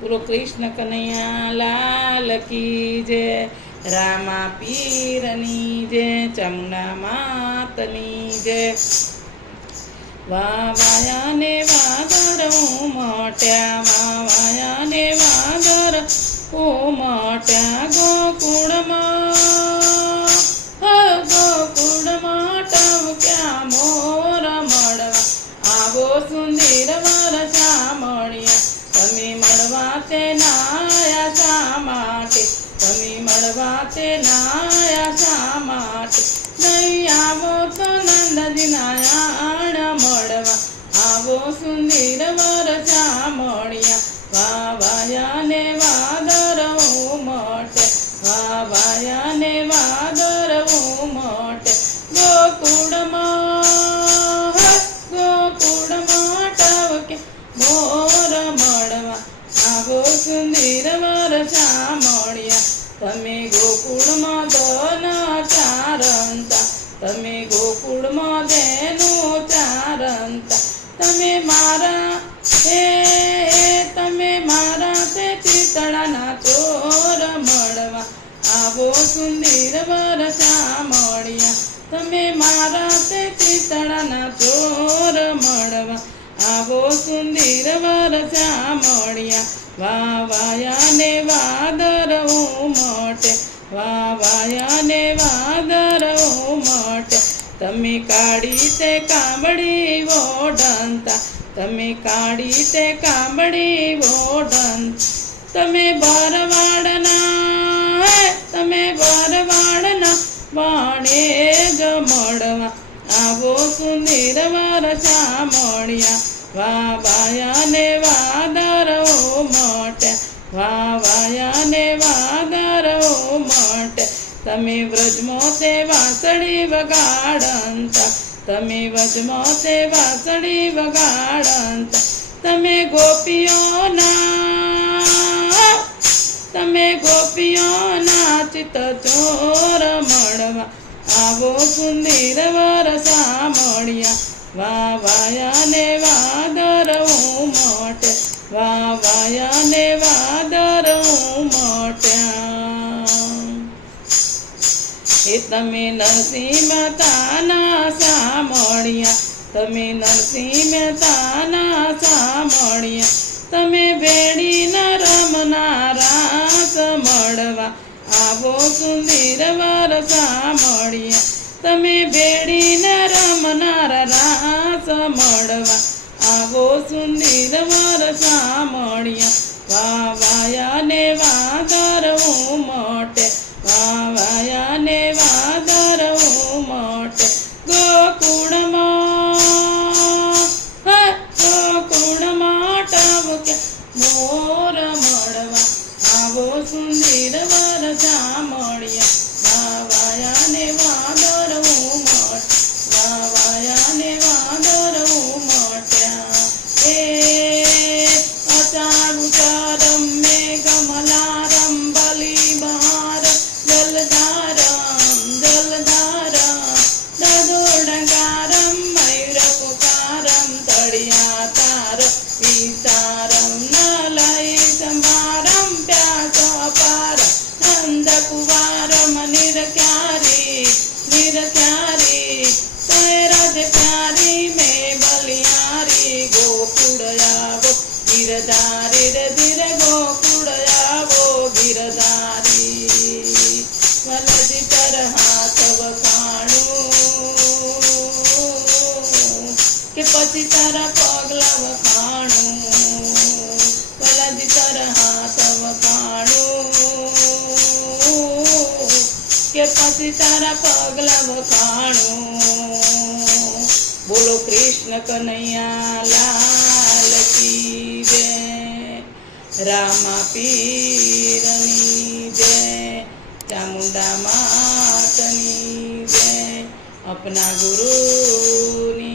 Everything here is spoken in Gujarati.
બોલો કૃષ્ણ કનૈયા લાલ કી જય, રામા પીરની જય, ચામુંડા માતની જય. વાવાયા ને વાગર ઉમટ્યા વાવાયા ને વાગર ઉમટ્યા ગોકુળમાં ગોકુળમાં ટવક્યા મોર મળવા. આવો સુંદર મળ્યા તમે મળવા તે નાયા શા માટે? તમે મળવા તેના નાયા મારા હે તમે મારા તે ચિતળાના ચોર મળવા. આવો સુંદર વરસા મળ્યા. તમે મારા તે ચિતળાના ચોર મળવા. આવો સુંદર વરસા મળ્યા. વાવાયા ને વાદર ઉમટે વાવાયા ને વાદર ઉમટે તમે કાઢી તે કાંબડી ઓઢંતા. તમે કાઢી તે કાબડી વોડન તમે બારવાડના તમે બારવાડના, વાણે જ મળવા. આવો સુંદર વરસા મળ્યા વા વાયા ને વાદર વા વાયા ને વાદરો મટે તમે વ્રજમો તે વાસળી વગાડંતા તમે વજમો તે વાસળી વગાડંત. તમે ગોપીઓના તમે ગોપીઓના ચિત ચોર મળવા. આવો સુંદર વરસા મળ્યા. વાવાયા એ તમે નરસિંહ મહેતાના સામણિયા તમે નરસિંહ મહેતાના સામણિયા તમે ભેડી રમનારા મળવા, આવો સુંદર વાર મળ્યા તમે ભેડી રમનારા રાસ મળવા, આવો સુંદર વરસા મળ્યા વાવાયા ને વાદર ઉમટે પછી તારા પગલા વખાણું વલજી તારા હાથ વખાણું કે પછી તારા પગલા વખાણું બોલો કૃષ્ણ કનૈયા, લાલ કી જય. રામા પીરની જય. ચામુંડા માતની જય. અપના ગુરુની